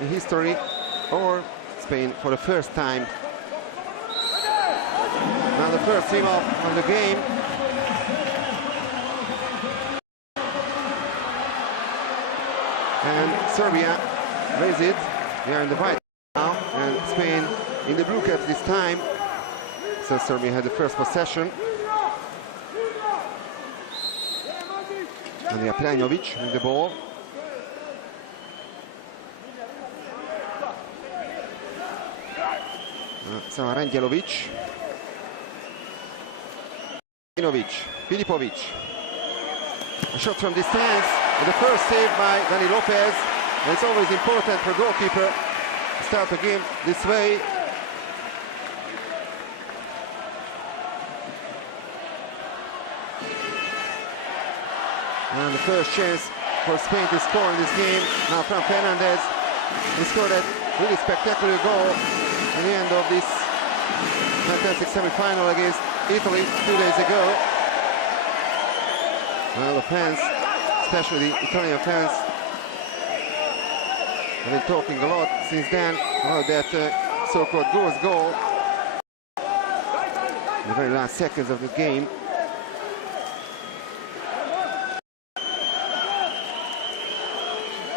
in history, or Spain for the first time. Now the first team off of the game. And Serbia raise it. They are in the white now, and Spain in the blue caps this time. So Serbia had the first possession. And Prajnovic with the ball. Savarandjelovic. Filipovic. A shot from distance. And the first save by Dani Lopez. And it's always important for goalkeeper to start the game this way. And the first chance for Spain to score in this game. Now from Fernandez, who scored a really spectacular goal at the end of this fantastic semi-final against Italy 2 days ago. Well, the fans, especially the Italian fans, have been talking a lot since then about that so-called ghost goal in the very last seconds of the game.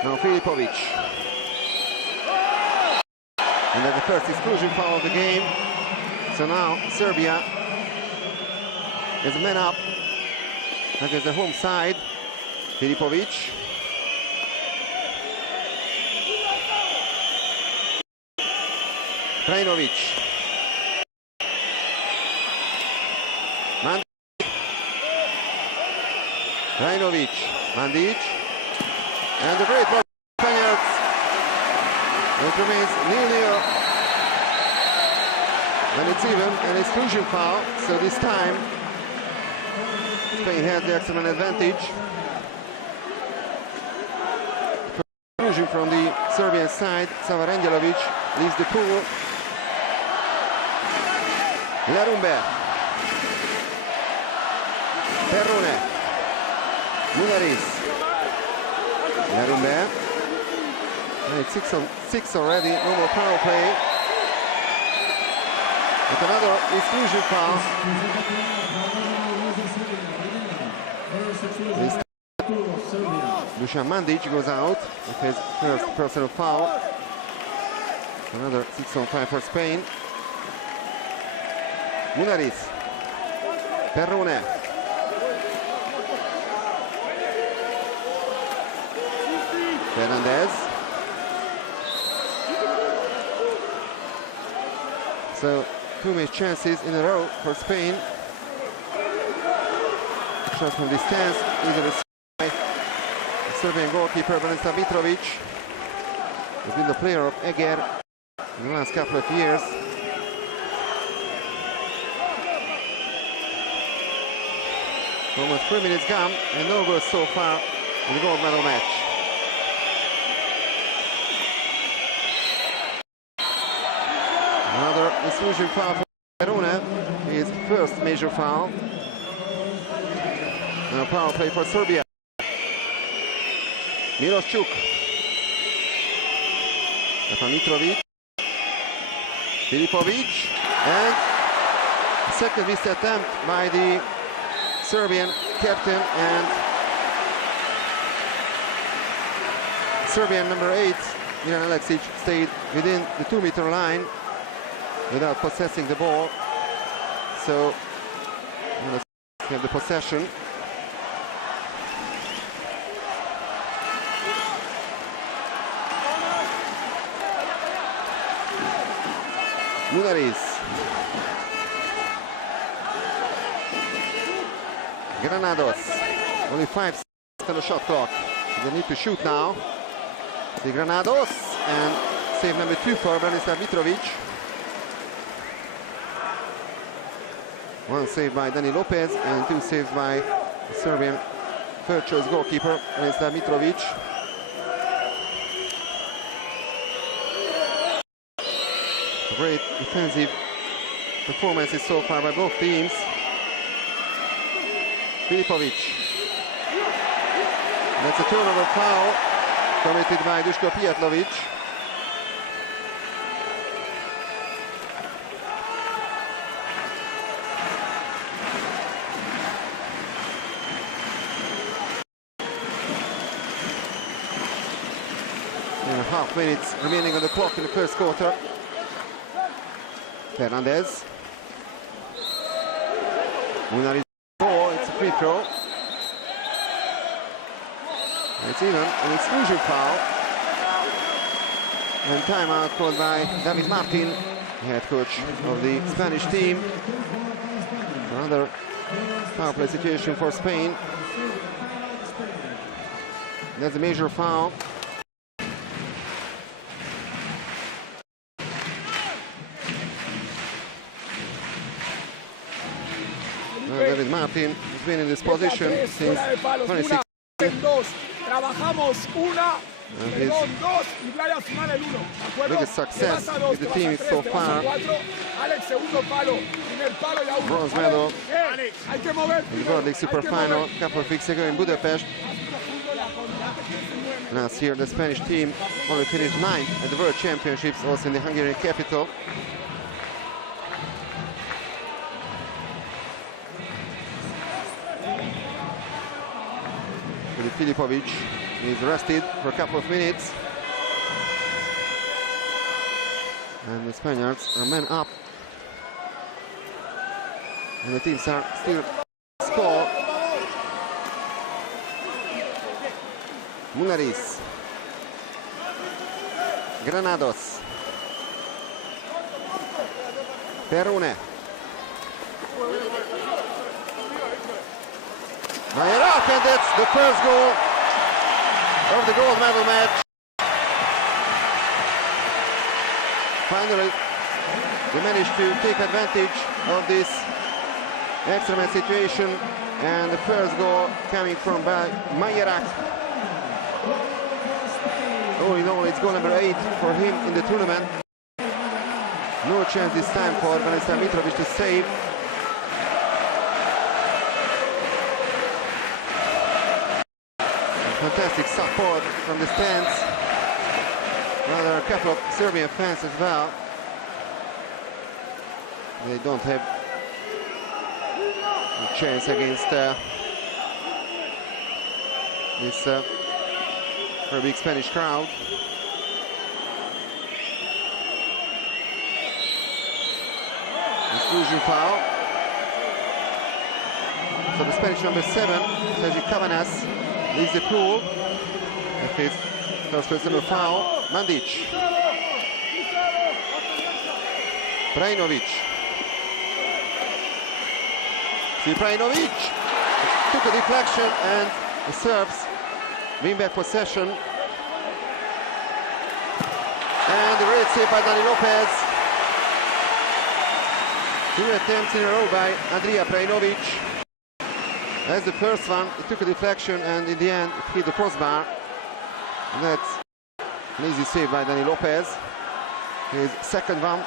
Now Filipovic. And that's the first exclusion foul of the game. So now Serbia is a man up against the home side. Filipovic. Prajnovic. Prajnovic. Mandic. And the great ball Spaniards. It remains 0-0. And it's even an exclusion foul. So this time Spain has the excellent advantage. Exclusion from the Serbian side. Savarandjelovic leaves the pool. Larumbe. Perrone. Munaris. Larumbe. It's 6-on-6 already, no more power play. With another exclusion foul. Dusan Mandic goes out with his first personal foul. Another 6-on-5 for Spain. Munaris. Perrone. Fernandez. So 2 missed chances in a row for Spain. Shot from distance, either by the Serbian goalkeeper Branislav Mitrovic, who's been the player of Eger in the last couple of years. Almost 3 minutes gone and no goals so far in the gold medal match. Another exclusion foul for Perrone, his first major foul. Now power play for Serbia. Miroščuk. Mitrovic. Filipovic. And a second missed attempt by the Serbian captain and Serbian number 8, Miran Aleksic, stayed within the 2-meter line without possessing the ball. So let's have the possession. Munaris. Granados. Only 5 seconds on the shot clock. They need to shoot now. The Granados, and save number 2 for Branislav Mitrovic. 1 save by Dani Lopez and 2 saves by the Serbian third choice goalkeeper Branislav Mitrovic. Great defensive performances so far by both teams. Filipovic. That's a turnover foul committed by Duško Pijatlović. 2.5 minutes remaining on the clock in the first quarter. Fernandez. Munari ball, it's a free throw. It's even an exclusion foul. And timeout called by David Martin, head coach of the Spanish team. Another power play situation for Spain. That's a major foul. David Martin has been in this position since 2016. Biggest success with the team so far. Bronze medal in the World League Super Final a couple of weeks ago in Budapest. Last year the Spanish team only finished 9th at the World Championships, also in the Hungarian capital. Filipovic is arrested for a couple of minutes. And the Spaniards are men up. And the teams are still score. Munaris. Granados. Perune. Mayerak, and that's the first goal of the gold medal match. Finally, they managed to take advantage of this extra man situation, and the first goal coming from Mayerak. All in all, it's goal number 8 for him in the tournament. No chance this time for Branislav Mitrovic to save. Fantastic support from the stands. Well, there are a couple of Serbian fans as well. They don't have a chance against this very big Spanish crowd. Exclusion foul. So the Spanish number 7, Sergi Cabanas, leaves the pool. That is first personal foul. Mandic. Prajinovic. See Prajinovic took a deflection, and the Serbs win back possession. And the great save by Dani Lopez. 2 attempts in a row by Andrija Prajinovic. That's the first one. It took a deflection, and in the end it hit the crossbar. And that's an easy save by Dani Lopez. His second one.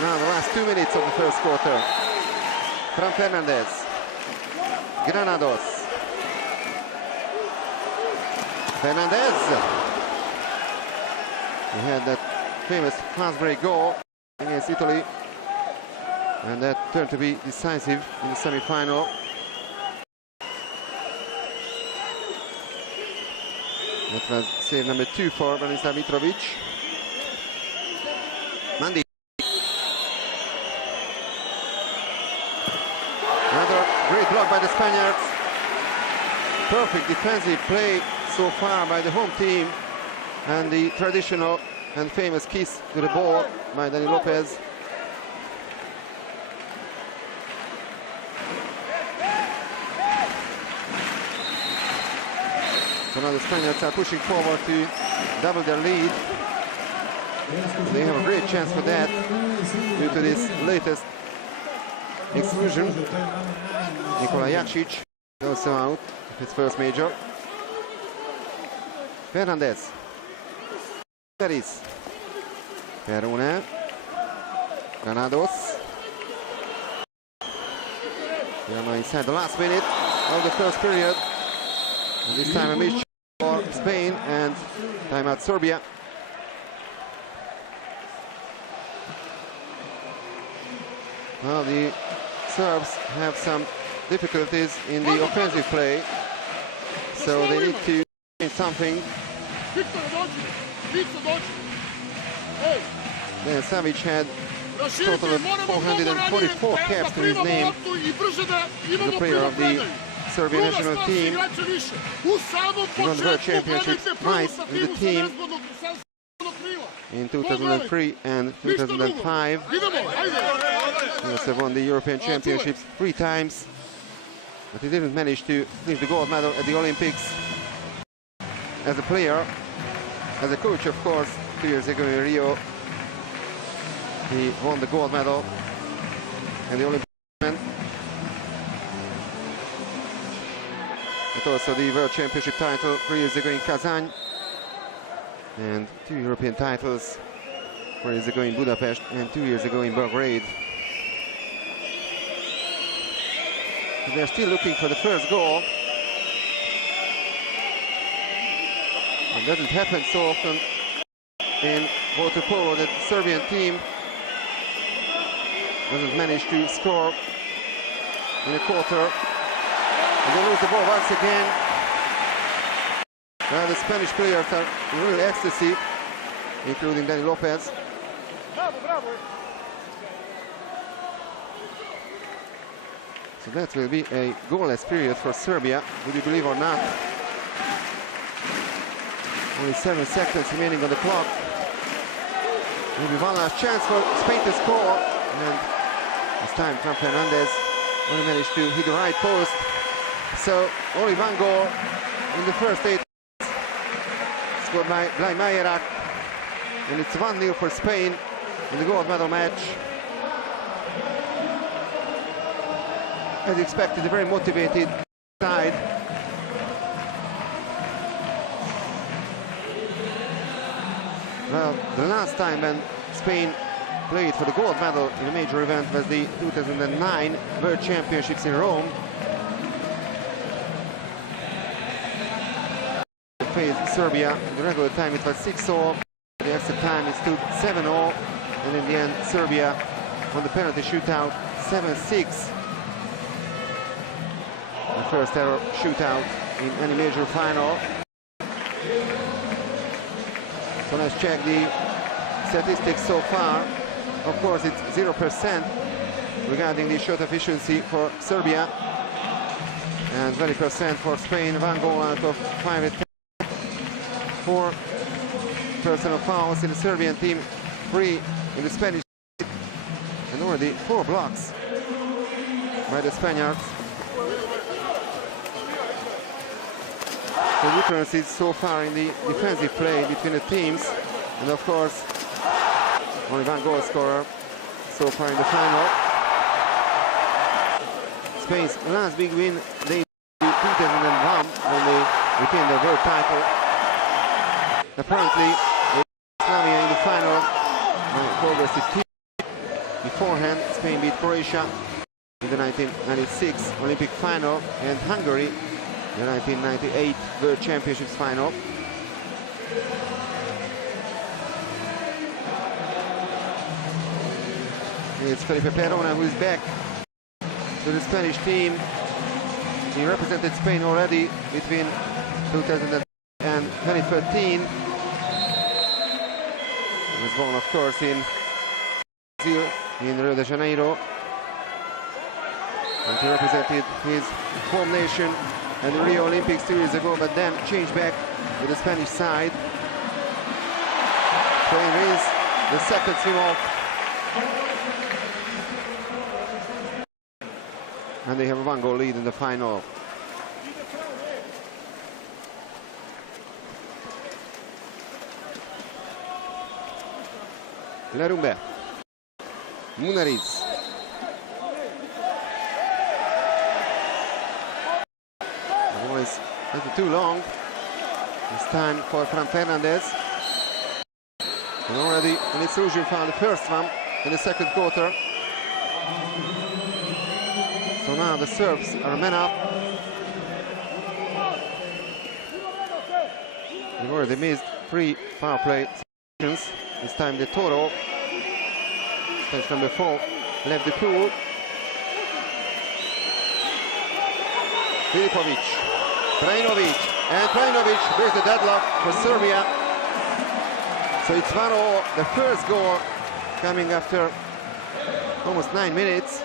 Now the last 2 minutes of the first quarter. Fran Fernandez. Granados. Fernandez. He had that famous fast break goal against Italy, and that turned to be decisive in the semi-final. That was save number 2 for Branislav Mitrovic. Mandic. Another great block by the Spaniards. Perfect defensive play so far by the home team, and the traditional and famous kiss to the ball by Dani Lopez. So now the Spaniards are pushing forward to double their lead. They have a great chance for that due to this latest exclusion. Nikola Jakšić also out of his first major. Fernandez. Paris. Perune. Granados. We are now inside the last minute of the first period. And this time a miss for Spain, and timeout Serbia. Well, the Serbs have some difficulties in the offensive play, so they need to change find something. Then Savic had a total of 444 caps to his name as a player of the Serbian national team. He won the World Championships twice with the team in 2003 and 2005. He also won the European Championships 3 times, but he didn't manage to finish the gold medal at the Olympics. As a player, as a coach, of course, 2 years ago in Rio, he won the gold medal in the Olympics, but also the World Championship title 3 years ago in Kazan, and 2 European titles 4 years ago in Budapest and 2 years ago in Belgrade. So they're still looking for the first goal. It doesn't happen so often in Waterpolo that the Serbian team doesn't manage to score in a quarter. And they lose the ball once again. Well, the Spanish players are in real ecstasy, including Dani Lopez. So that will be a goalless period for Serbia, would you believe or not. Only 7 seconds remaining on the clock. Maybe one last chance for Spain to score. And this time Fran Fernandez only managed to hit the right post. So only one goal in the first 8 scored by Blaj Majerak. And it's 1-0 for Spain in the gold medal match. As expected, a very motivated side. Well, the last time when Spain played for the gold medal in a major event was the 2009 World Championships in Rome. They faced Serbia. In the regular time it was 6-0. The extra time it stood 7-0. And in the end, Serbia won the penalty shootout 7-6. The first ever shootout in any major final. So let's check the statistics so far. Of course, it's 0% regarding the shot efficiency for Serbia and 20% for Spain. 1 goal out of 5 attempts. 4 personal fouls in the Serbian team, 3 in the Spanish team, and already 4 blocks by the Spaniards. The differences so far in the defensive play between the teams, and of course only 1 goal scorer so far in the final. Spain's last big win they in 2001 when they retained their world title. Apparently they beat Slavia in the final by progressive team. Beforehand, Spain beat Croatia in the 1996 Olympic final and Hungary the 1998 World Championships final. It's Felipe Perona who is back to the Spanish team. He represented Spain already between 2000 and 2013. He was born, of course, in Brazil, in Rio de Janeiro. And he represented his home nation at the Rio Olympics 2 years ago, but then changed back to the Spanish side. Spain wins the second swim off. And they have a 1 goal lead in the final. Larumbe. Munariz. Always too long. It's time for Fran Fernandez. And already an intrusion foul, the first one in the second quarter. So now the Serbs are men up. They've already missed 3 power play situations. This time the total. Bench number 4 left the pool. Filipovic, Brajinovic, And Krajinovic breaks the deadlock for Serbia. So it's 1-0, the first goal coming after almost 9 minutes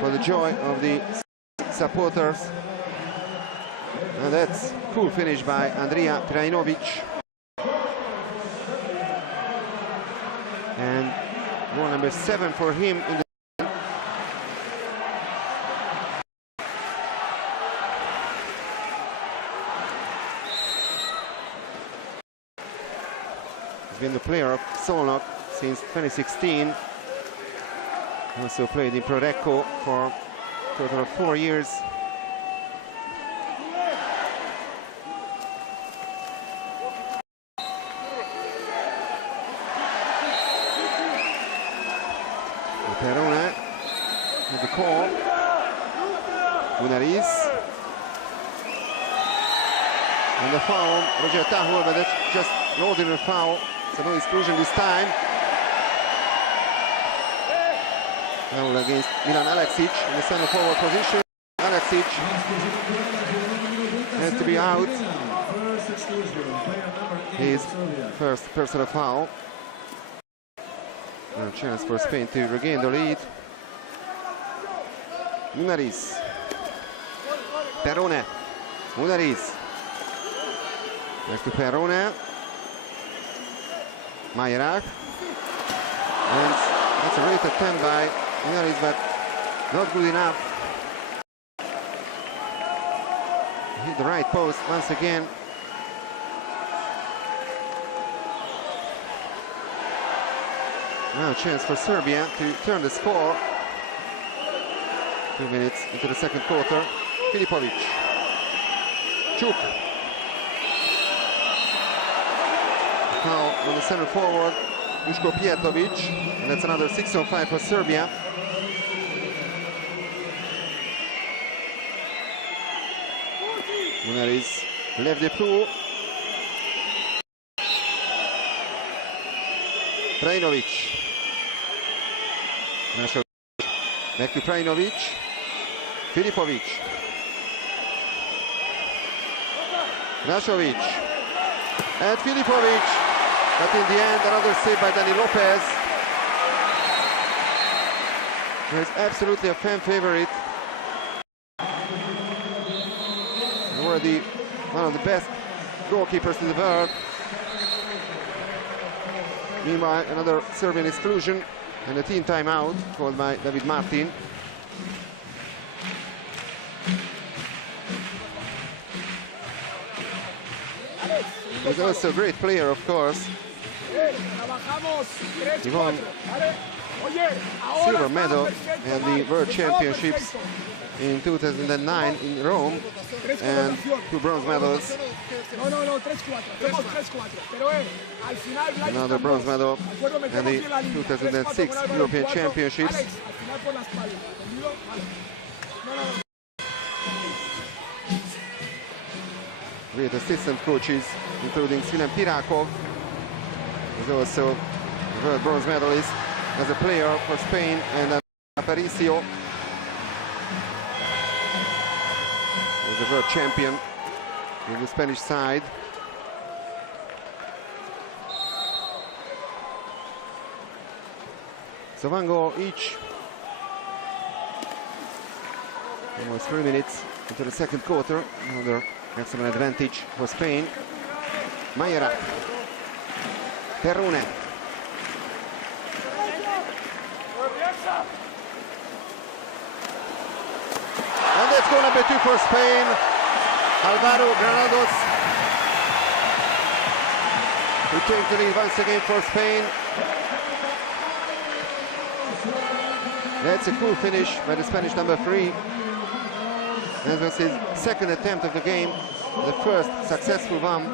for the joy of the supporters. And that's cool finish by Andrija Krajinovic. And goal number 7 for him in the he's been the player of Solnok since 2016. Also played in Prorecco for a total of 4 years. Perona with the call. Munariz. And the foul, Roger Tahul, but that's just an ordinary foul. So no exclusion this time. Foul against Milan Aleksic in the center forward position. Aleksic has to be out. His first personal foul. A chance for Spain to regain the lead. Munariz. Perona. Munariz. Back to Perona. Majerach. And that's a great attempt by Munariz, but not good enough. Hit the right post once again. Now a chance for Serbia to turn the score. 2 minutes into the second quarter. Filipovic. Chuk. Foul on the center forward, Duško Pjetovic. And that's another 6-on-5 for Serbia. Munariz left the pool. Krajinovic. Back to Krajinovic. Filipovic. Rašović. And Filipovic. But in the end, another save by Dani Lopez. He is absolutely a fan favorite. Already one of the best goalkeepers in the world. Meanwhile, another Serbian exclusion and a team timeout called by David Martin. He's also a great player, of course. He won silver medal at the World Championships in 2009 in Rome, and 2 bronze medals. Another bronze medal at the 2006 European Championships. Great assistant coaches, including Sviljan Pirakov, who's also a world bronze medalist as a player for Spain, and Aparicio, who's a world champion in the Spanish side. So 1 goal each. Almost 3 minutes into the second quarter. Another excellent advantage for Spain. Majerach. Perona. And that's goal number 2 for Spain. Alvaro Granados, who takes the lead once again for Spain. That's a cool finish by the Spanish number 3. That was his second attempt of the game, the first successful one.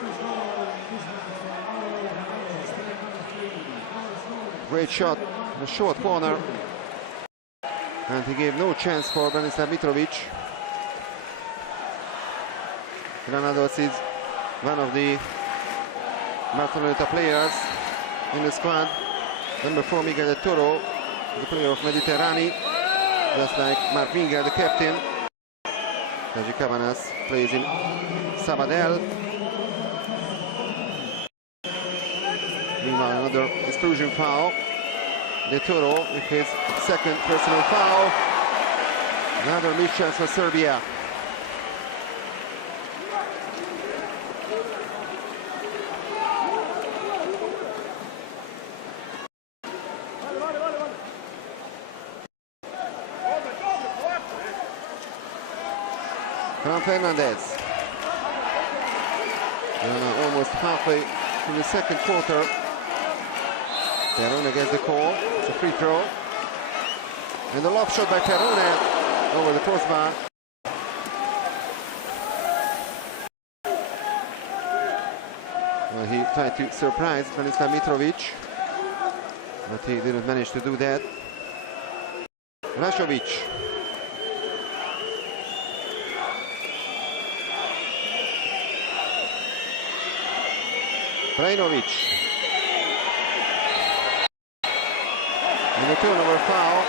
Great shot in the short corner. And he gave no chance for Branislav Mitrovic. Granados is one of the Barcelona players in the squad. Number 4, Miguel de Toro, the player of Mediterranean, just like Mark Winger, the captain. Cabanas plays in Sabadell. Meanwhile, another exclusion foul. De Toro with his second personal foul. Another missed chance for Serbia. Fernandez. Almost halfway through the second quarter. Perrone gets the call. It's a free throw. And the lob shot by Perrone over the crossbar. Well, he tried to surprise Stanislav Mitrovic, but he didn't manage to do that. Rašović. Brajnovic. And the turnover foul.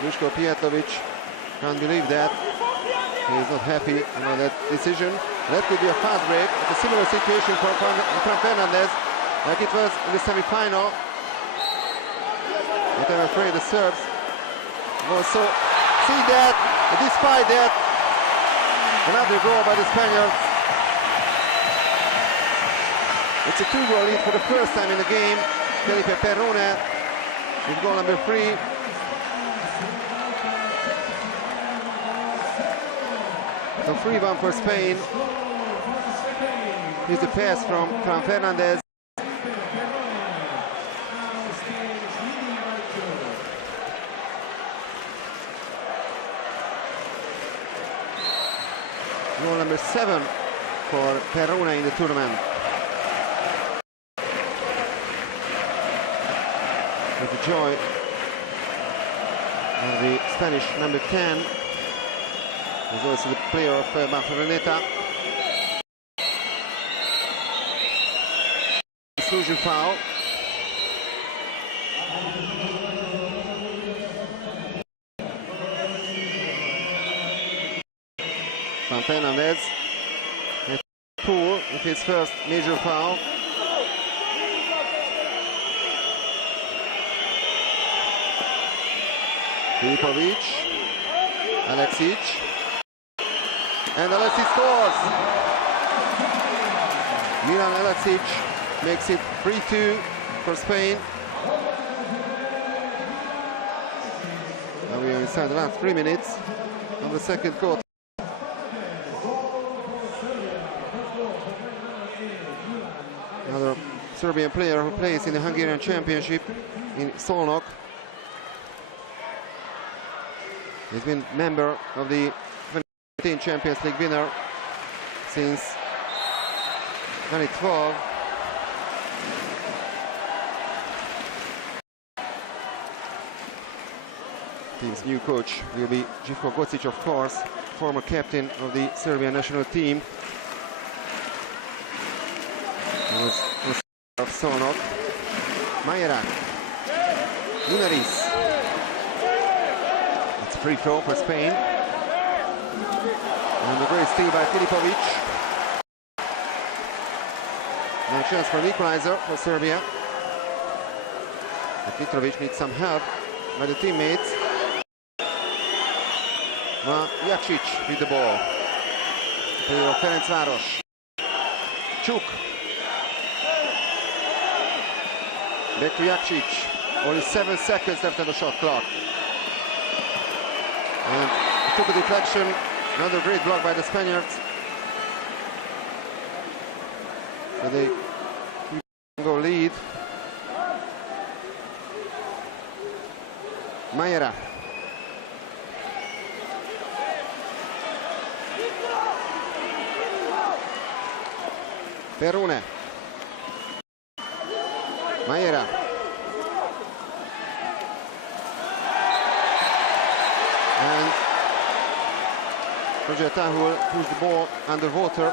Duško Pijetlović can't believe that. He is not happy about that decision. That could be a fast break. It's a similar situation for Fernandez, like it was in the semi-final. But I'm afraid the Serbs also see that, and despite that, another goal by the Spaniards. It's a 2-goal lead for the first time in the game. Felipe Perrone with goal number 3. So 3-1 for Spain. Here's the pass from Fernandez. Goal number 7 for Perrone in the tournament. With the joy of the Spanish number 10. He's also the player of Barceloneta. Exclusion foul. From Fernandez. Poole with his first major foul. Filipovic, Aleksic, and Aleksic scores. Milan Aleksic makes it 3-2 for Spain. Now we are inside the last 3 minutes of the second quarter. Another Serbian player who plays in the Hungarian Championship in Szolnok. He's been member of the 2018 Champions League winner since 2012. Team's new coach will be Živko Gocic, of course, former captain of the Serbian national team. He was of Szolnok. Majera. Lunaris. Free throw for Spain. And a great steal by Filipovic. Now a chance for an equalizer for Serbia. But Mitrovic needs some help by the teammates. Jakšić with the ball. Player of Ferencváros. Čuk. Back to Jakšić. Only 7 seconds left on the shot clock. And took a deflection. Another great block by the Spaniards. So they go lead. Majera. Perrone. Majera. And Tahul pushed the ball underwater.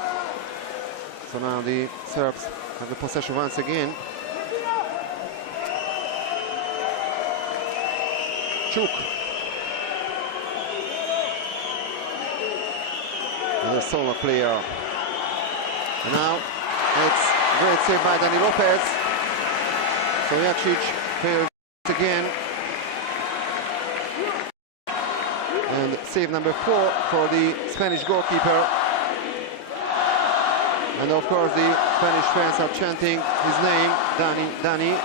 So now the Serbs have the possession once again. Čuk. The solo player. And now it's great save by Dani Lopez. So Jakšić failed again. And save number 4 for the Spanish goalkeeper. And of course the Spanish fans are chanting his name, Dani, Dani.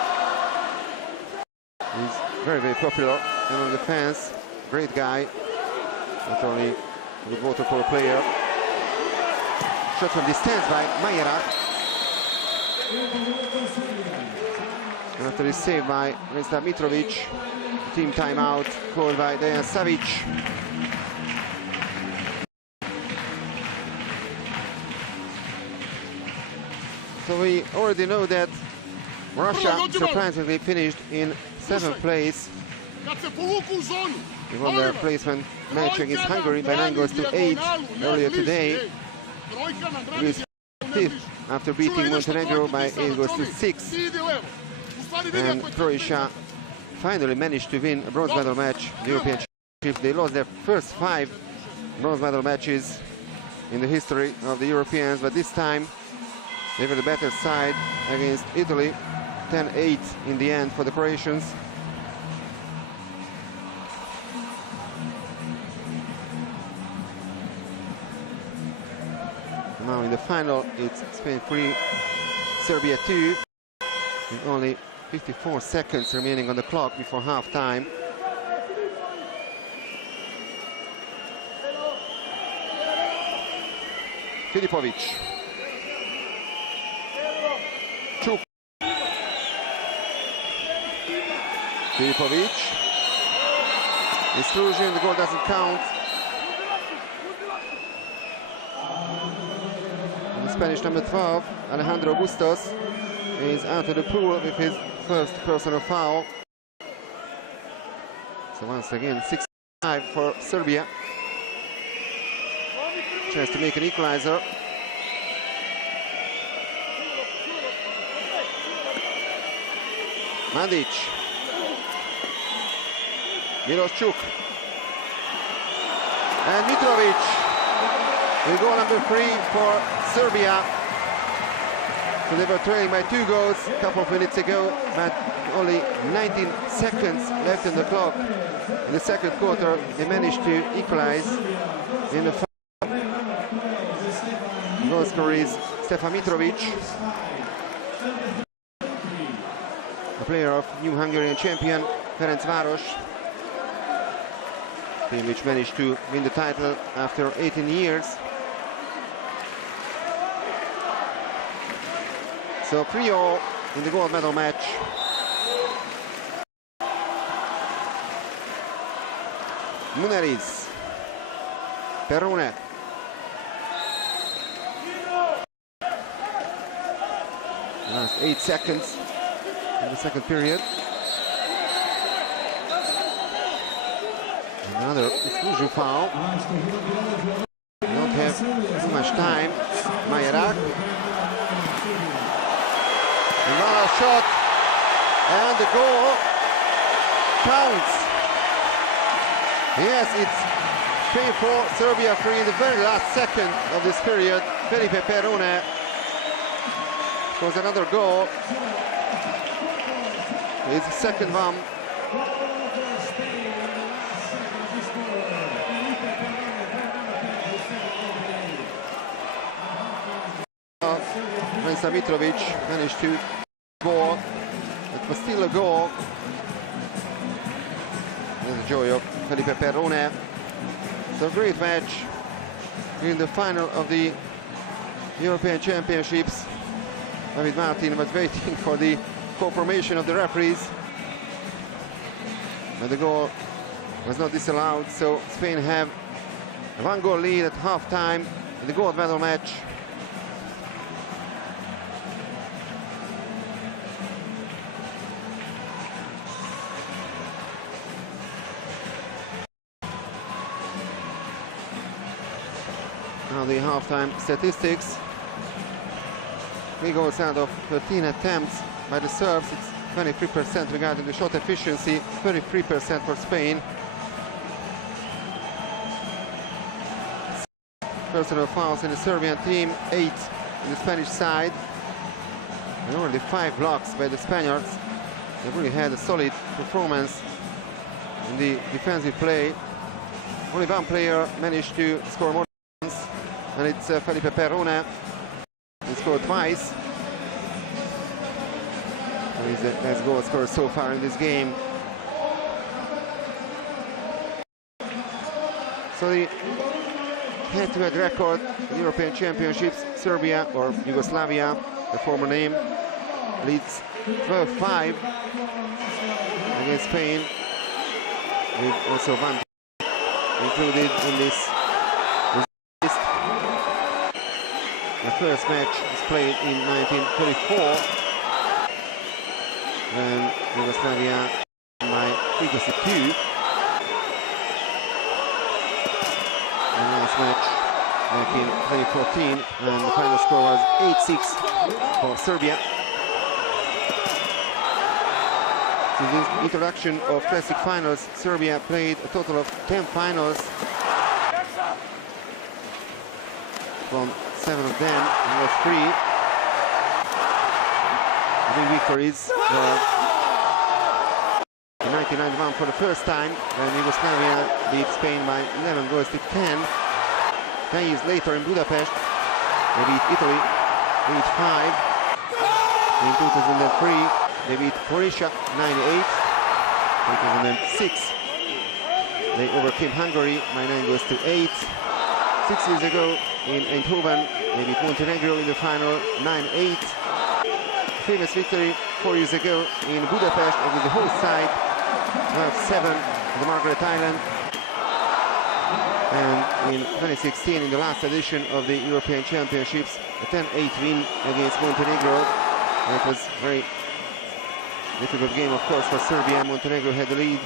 He's very, very popular among the fans. Great guy. Not only a good waterpolo player. Shot from distance by Majerak. And after this save by Miroslav Mitrovic, team timeout called by Dejan Savic. So we already know that Russia surprisingly finished in 7th place. They won their placement match against Hungary by 9-8 earlier today. Greece 5th after beating Montenegro by 8-6. And Croatia finally managed to win a bronze medal match in the European Championships. They lost their first 5 bronze medal matches in the history of the Europeans, but this time they were the better side against Italy. 10-8 in the end for the Croatians. Now in the final, it's Spain 3, Serbia 2, with only 54 seconds remaining on the clock before half-time. Filipovic. Čuk. Filipovic. Exclusion, the goal doesn't count. Spanish number 12, Alejandro Bustos, is out of the pool with his first personal foul. So once again, 6-5 for Serbia. Chance to make an equalizer. Mandic. Milos Čuk. And Mitrovic. With goal number 3 for Serbia. So they were trailing by 2 goals a couple of minutes ago, but only 19 seconds left in the clock. In the second quarter, they managed to equalize in the final. Goal scorer is Stefan Mitrovic, a player of new Hungarian champion Ferencváros, team which managed to win the title after 18 years. So 3-all in the gold medal match. Muneriz. Perune. Last 8 seconds in the second period. Another exclusion foul. Don't have too much time. Majerak. Another shot, and the goal counts. Yes, it's Spain 4, Serbia 3 in the very last second of this period. Felipe Perune scores another goal. It's the second one. Mitrovic managed to score. It was still a goal. There's the joy of Felipe Perune. So great match in the final of the European Championships. David Martin was waiting for the confirmation of the referees, but the goal was not disallowed. So Spain have a 1-goal lead at half-time in the gold medal match. Now the half-time statistics. 3 goals out of 13 attempts by the Serbs. It's 23% regarding the shot efficiency, 33% for Spain. personal fouls in the Serbian team, 8 in the Spanish side. And only 5 blocks by the Spaniards. They really had a solid performance in the defensive play. Only one player managed to score more points, and it's Felipe Perrone. He scored twice. He's the best goal scorer so far in this game. So the head-to-head record, the European Championships, Serbia or Yugoslavia, the former name, leads 12-5 against Spain, with also one included in this list. The first match was played in 1934 when Yugoslavia by 3-2. The last match back in 2014, and the final score was 8-6 for Serbia. Since the introduction of classic finals, Serbia played a total of 10 finals. From 7 of them, and lost 3. The big victories were in 1991 for the first time, when Yugoslavia beat Spain by 11 goals to 10. 10 years later in Budapest, they beat Italy 8-5. In 2003, they beat Croatia 9-8. 2006, they overcame Hungary by 9 goals to 8. 6 years ago in Eindhoven, they beat Montenegro in the final 9-8. Famous victory 4 years ago in Budapest against the host side 12-7 in the Margaret Island. And in 2016, in the last edition of the European Championships, a 10-8 win against Montenegro. It was a very difficult game, of course, for Serbia. Montenegro had the lead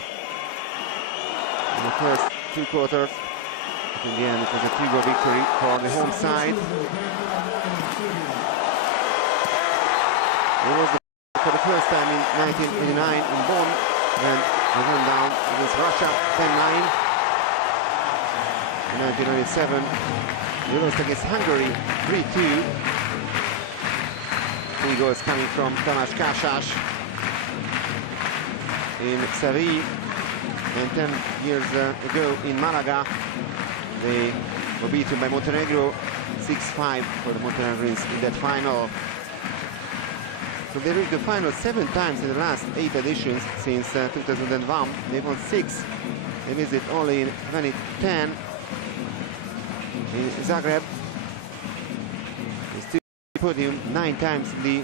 in the first 2 quarters. But in the end, it was a 3-goal victory for the home side. It was for the first time in 1989 in Bonn, when they went down against Russia 10-9. In 1997, they lost against Hungary 3-2. 3 goals coming from Tamás Kásás in Seville. And 10 years ago in Malaga, they were beaten by Montenegro 6-5 for the Montenegrins in that final. So they reached the final 7 times in the last 8 editions since 2001. They won 6. They missed it only in 2010 in Zagreb. They still podium 9 times in the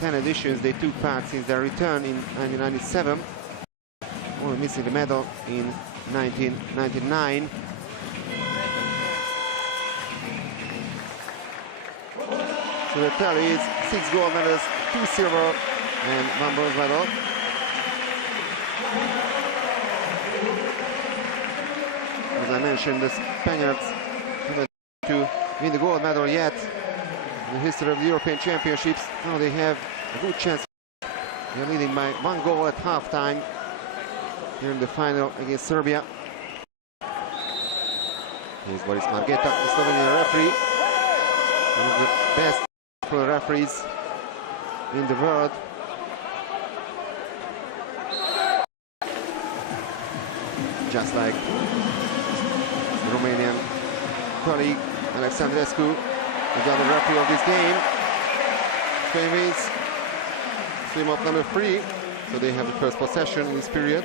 10 editions they took part since their return in 1997. Only missing the medal in 1999. So the tally is 6 gold medals, 2 silver and 1 bronze medal. As I mentioned, the Spaniards haven't to win the gold medal yet in the history of the European Championships. Now they have a good chance. They're leading by 1 goal at halftime here in the final against Serbia. Here's Boris Margeta, the Slovenian referee, one of the best referees in the world. Just like the Romanian colleague Alexandrescu, the other referee of this game. Spain wins. Swim up number 3, so they have the first possession in this period.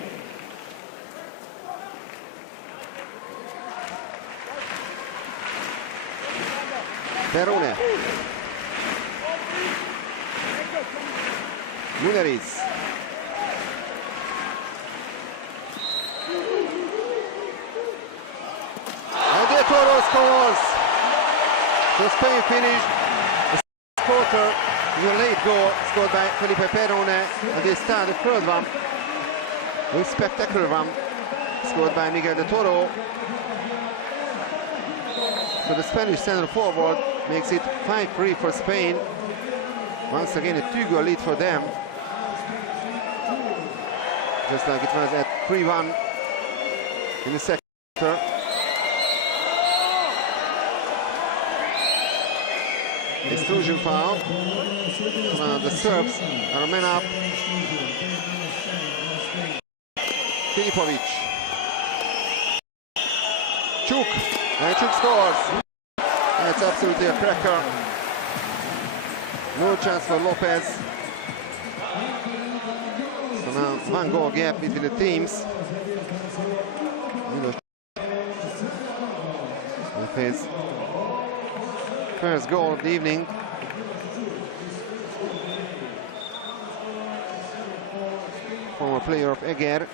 Perrone. Muneris. And De Toro scores. So Spain finished the quarter with a late goal scored by Felipe Perrone, and they start the third one, a spectacular one, scored by Miguel De Toro. So the Spanish center forward makes it 5-3 for Spain. Once again, a 2-goal lead for them. Just like it was at 3-1 in the second quarter. Exclusion foul. The Serbs are a man up. Filipovic. Chuk. And Chuk scores. That's absolutely a cracker. No chance for Lopez. So now 1 goal gap between the teams. With his first goal of the evening. Former player of Eger.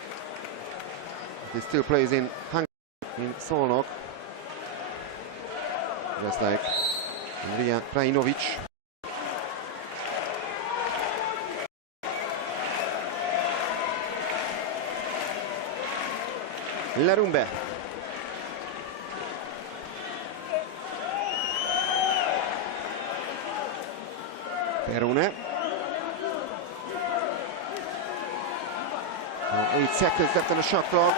He still plays in Hungary, in Szolnok. Just like Ilija Krajinovic. Larumbe. Perune. Now 8 seconds left on the shot clock.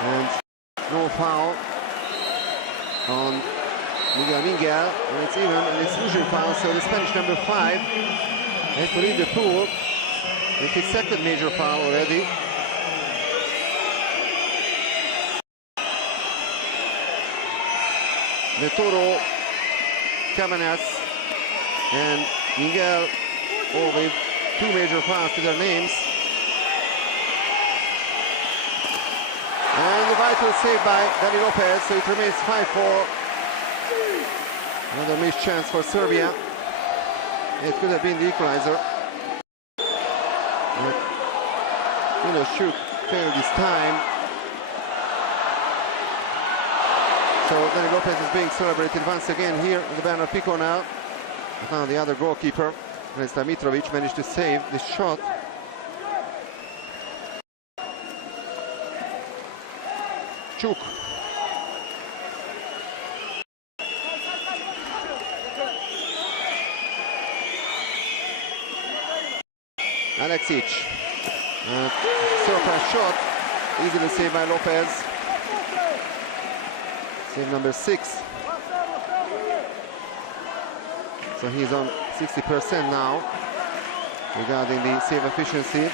And no foul on Miguel, and it's even an exclusion foul, so the Spanish number 5 has to leave the pool. It's his second major foul already. De Toro, Cabanas, and Miguel, all with 2 major fouls to their names. And the vital save by Dani Lopez, so it remains 5-4. Another missed chance for Serbia. It could have been the equalizer. But Chuk failed this time. So Dani Lopez is being celebrated once again here in the banner Pico now. But now the other goalkeeper, Hrista Mitrovic, managed to save this shot. Chuk. Alexic. Surprise shot. Easily saved by Lopez. Save number 6. So he's on 60% now regarding the save efficiency.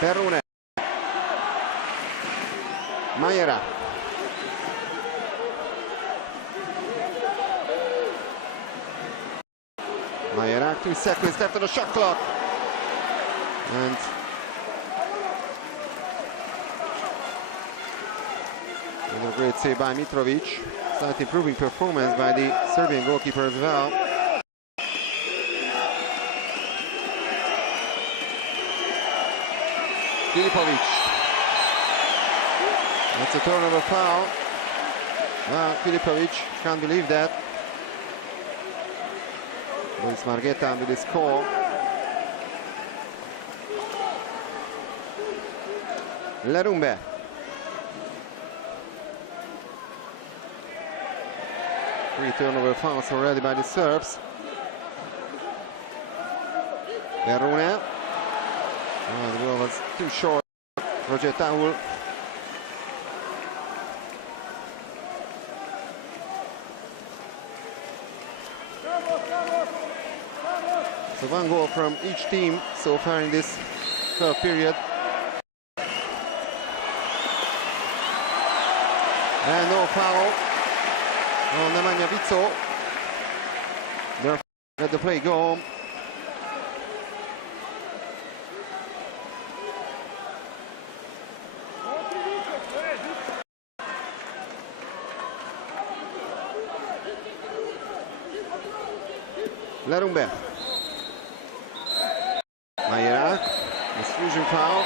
Perune. Majera. Majera, 2 seconds left on the shot clock. And another great save by Mitrovic. Slight improving performance by the Serbian goalkeeper as well. Filipovic. That's a turnover foul. Well, Filipovic can't believe that. Luis Margeta with his call. Larumbe. Three turnover fouls already by the Serbs. Perune. Oh, the ball was too short. Roger Taul. So 1 goal from each team so far in this third period. And no foul on Nemanja Vico. They're let the play go. Larumbe. Majera, exclusion foul.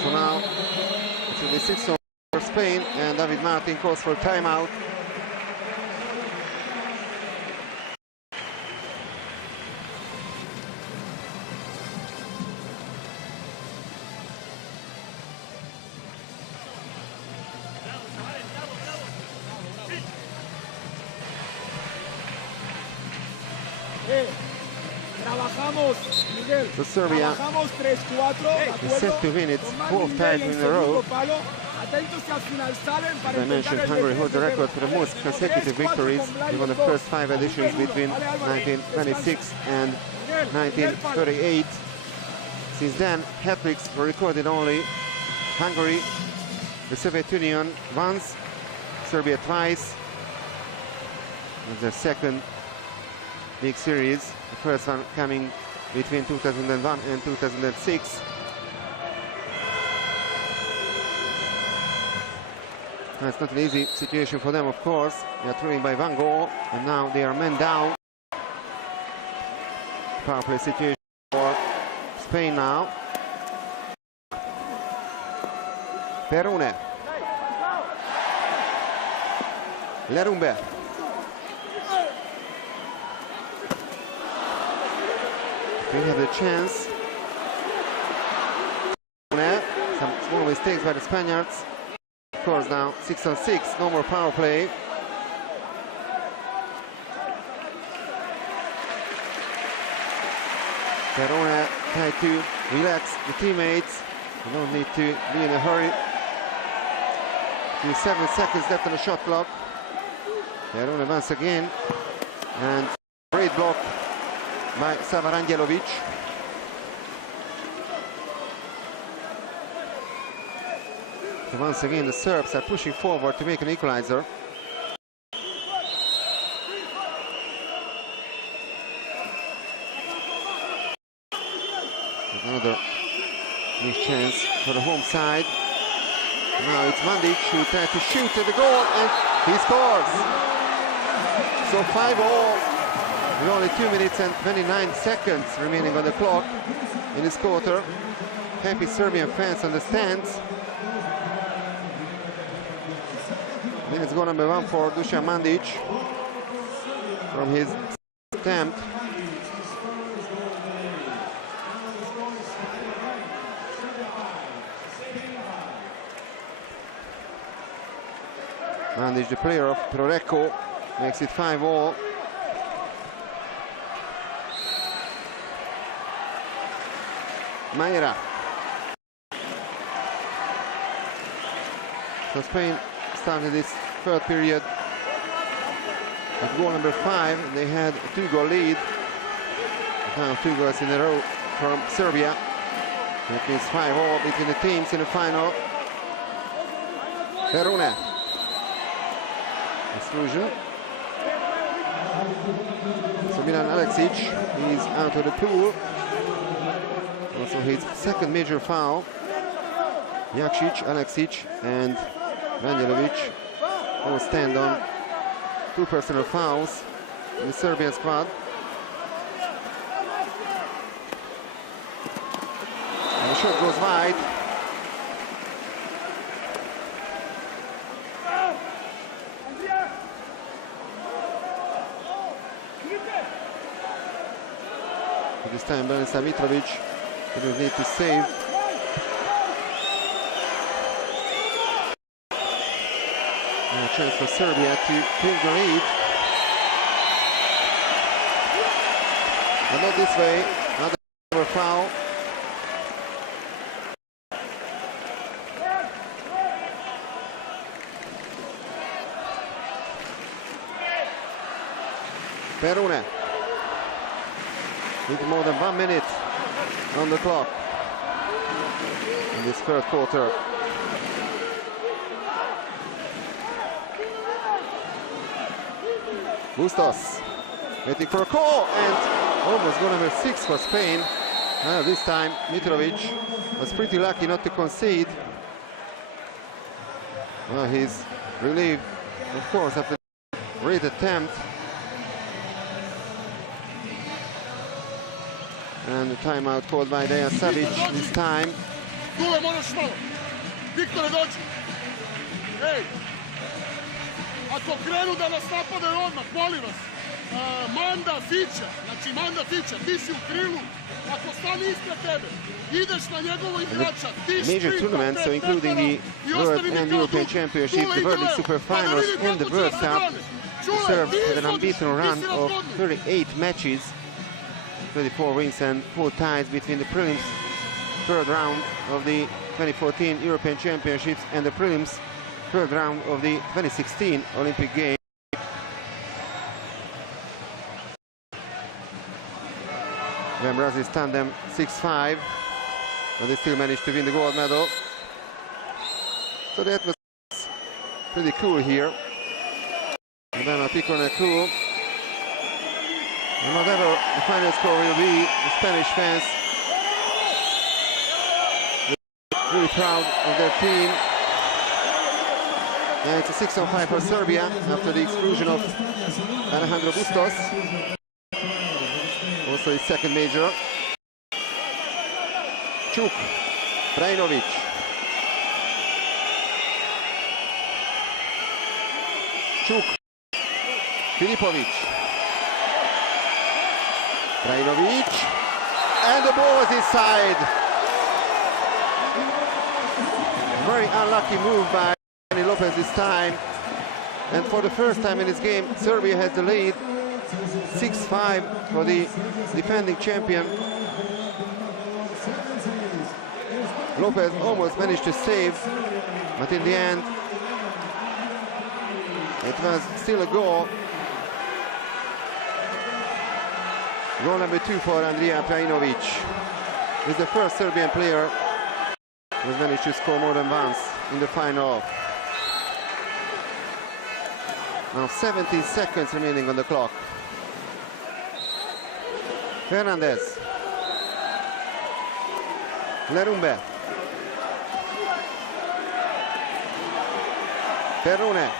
So now it will be 6 for Spain, and David Martin calls for timeout. So Serbia is set to win its 4th title in a row. As I mentioned, Hungary holds the record for the most consecutive victories won the first 5 editions between 1926 and 1938. Since then, hat-tricks were recorded only Hungary, the Soviet Union once, Serbia twice. It was their second big series, the first one coming between 2001 and 2006. It's not an easy situation for them, of course. They are trailing by 1 goal, and now they are men down. Power play situation for Spain now. Perune. Lerumbe. They have the chance. Some small mistakes by the Spaniards. Of course, now 6 on 6, no more power play. Perone tried to relax the teammates. You don't need to be in a hurry. 7 seconds left on the shot clock. Perone once again, and great block by Savarangelovic. So once again, the Serbs are pushing forward to make an equalizer. Another missed chance for the home side. Now it's Mandic who tried to shoot at the goal, and he scores. So 5-all, with only 2 minutes and 29 seconds remaining on the clock in this quarter. Happy Serbian fans on the stands. Then it's goal number 1 for Dusan Mandic from his attempt. Mandic, the player of Prorecco, makes it 5-all. Mayra. So Spain started this third period at goal number 5. They had a 2-goal lead. Now 2 goals in a row from Serbia. That means 5-all between the teams in the final. Perune. Exclusion. So Milan Aleksic is out of the pool. Also his second major foul. Jakšić, Aleksic and Rangelovic all stand on 2 personal fouls in the Serbian squad. And the shot goes wide. This time Branislav Mitrovic didn't need to save. And a chance for Serbia to take the lead. But not this way. Another foul. Perune. With more than 1 minute on the clock in this third quarter. Bustos waiting for a call, and almost goal number 6 for Spain. This time Mitrovic was pretty lucky not to concede. Well, he's relieved, of course, after the great attempt. And the timeout called by Dejan Savic this time. Dule, moraš malo. Viktore, dođi. Ej, ako krenu da nas napadaju odmah, molim vas. Manda, Fića, znači Manda, Fića, ti si u krilu. Ako stane ispred tebe, ideš na njegovo igrača. Major tournaments, so including the World and European Championship, the World League Super Finals and the World Cup. The Serbs had an unbeaten run of 38 matches. 24 wins and 4 ties between the prelims third round of the 2014 European Championships and the prelims third round of the 2016 Olympic Games. When Brazil stunned them 6-5, but they still managed to win the gold medal. So that was pretty cool here. Bernard Picon cool. And whatever the final score will be, the Spanish fans are really proud of their team. And it's a 6-5 for Serbia after the exclusion of Alejandro Bustos. Also his second major. Čuk, Brajnović. Čuk, Filipović. Brajnović. And the ball was inside. Very unlucky move by Lopez this time. And for the first time in this game, Serbia has the lead. 6-5 for the defending champion. Lopez almost managed to save, but in the end, it was still a goal. Goal number 2 for Andrija Brajnović. He's the first Serbian player who has managed to score more than once in the final. Now 17 seconds remaining on the clock. Fernandez. Lerumbe. Perrone.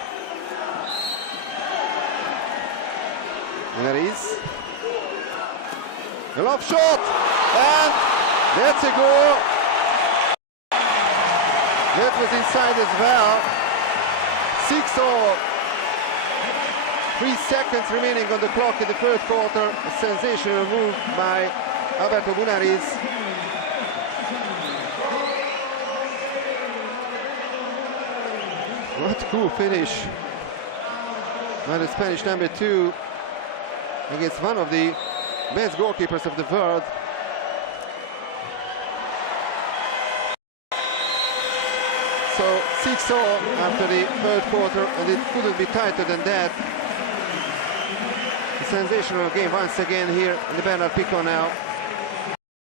There is a lob shot, and that's a goal. That was inside as well. 6-all. 3 seconds remaining on the clock in the first quarter. A sensational move by Alberto Munariz. What a cool finish by the Spanish number 2 against one of the best goalkeepers of the world. So 6-all after the third quarter, and it couldn't be tighter than that. A sensational game once again here in the Bernard Picon now.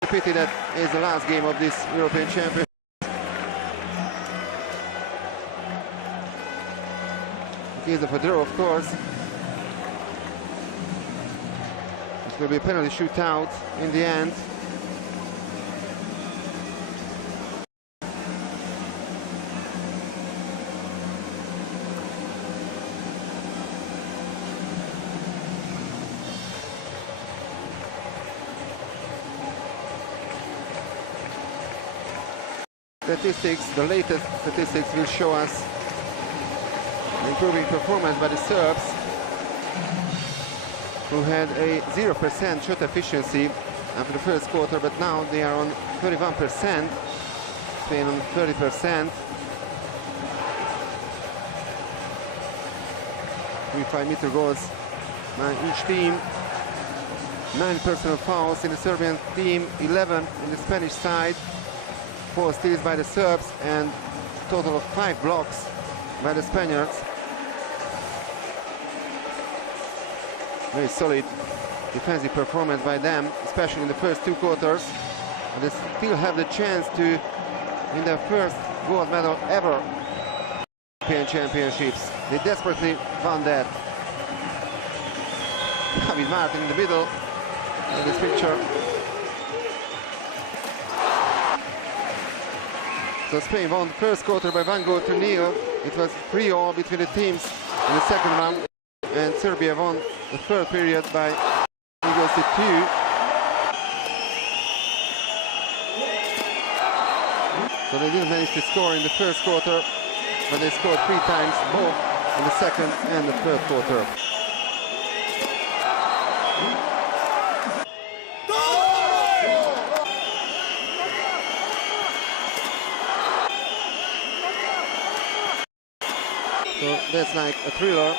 A pity that is the last game of this European Championship. In case of a draw, of course, it will be a penalty shootout in the end. Statistics, the latest statistics will show us improving performance by the Serbs, who had a 0% shot efficiency after the first quarter, but now they are on 31%, Spain on 30%. 35-meter goals by each team. 9 personal fouls in the Serbian team, 11 in the Spanish side. 4 steals by the Serbs, and a total of 5 blocks by the Spaniards. Very solid defensive performance by them, especially in the first 2 quarters. And they still have the chance to win their first gold medal ever in European Championships. They desperately want that. David Martin in the middle of this picture. So Spain won the first quarter by 1 goal to 0. It was 3-all between the teams in the second round, and Serbia won the third period by 3 goals to 2. So they didn't manage to score in the first quarter, but they scored 3 times, both in the second and the third quarter. So that's like a thriller.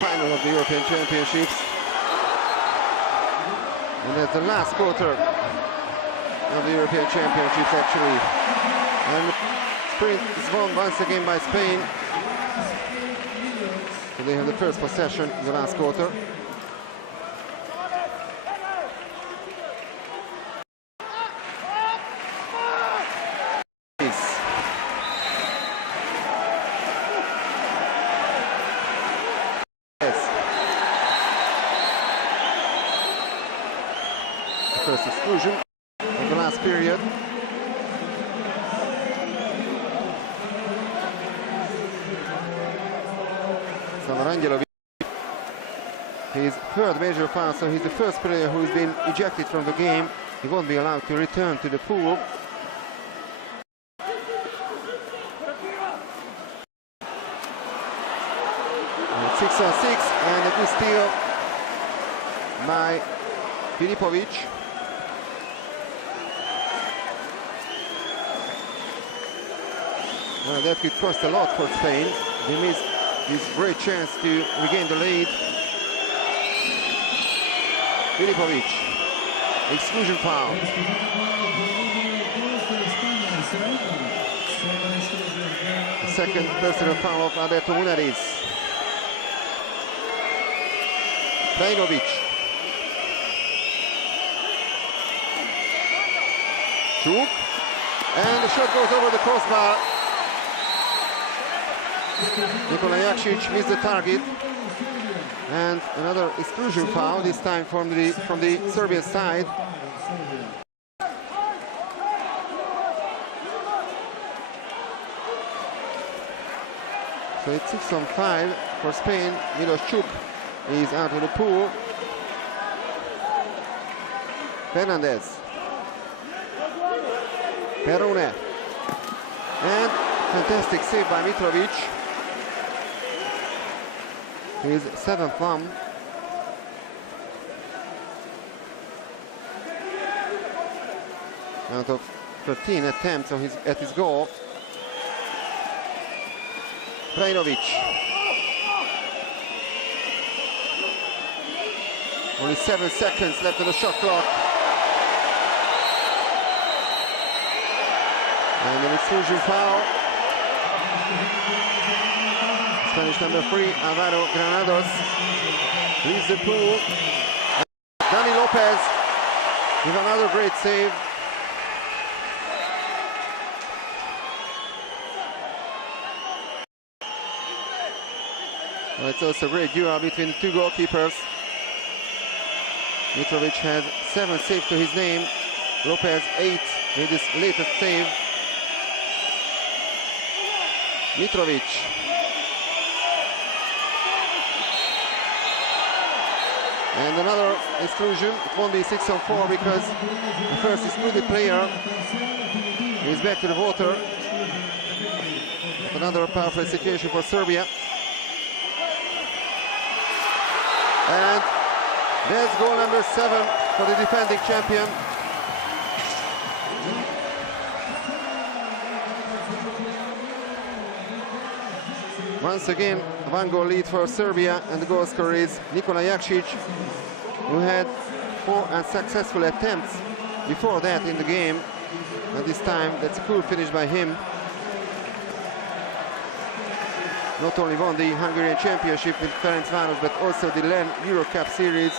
Final of the European Championships. And that's the last quarter of the European Championships, actually. And the sprint is won once again by Spain. So they have the first possession in the last quarter. First exclusion of the last period. Angelovic, his third major foul, so he's the first player who's been ejected from the game. He won't be allowed to return to the pool. And 6-on-6, and a good steal by Filipovic. Well, that could cost a lot for Spain. They missed this great chance to regain the lead. Filipovic, exclusion foul. The second personal foul of Alberto Munariz. Krajinovic. Chuk, and the shot goes over the crossbar. Nikola Jakšić missed the target, and another exclusion foul, this time from the Serbian side. So it's 6-on-5 for Spain. Milos Chuk is out of the pool. Fernandez. Perone. And fantastic save by Mitrovic. His seventh thumb. Out of 13 attempts at his goal. Krajinovic. Only 7 seconds left on the shot clock. And an exclusion foul. Spanish number 3, Alvaro Granados, leaves the pool. And Dani Lopez with another great save. Well, it's also a great duel between the two goalkeepers. Mitrovic has 7 saves to his name. Lopez 8 with his latest save. Mitrovic. And another exclusion. It won't be 6-on-4 because the first excluded player is back to the water. Another powerful situation for Serbia. And there's goal number 7 for the defending champion. Once again, a 1-goal lead for Serbia, and the goal scorer is Nikola Jakšić, who had 4 unsuccessful attempts before that in the game. And this time, that's a cool finish by him. Not only won the Hungarian Championship with Ferencváros, but also the LEN Euro Cup Series,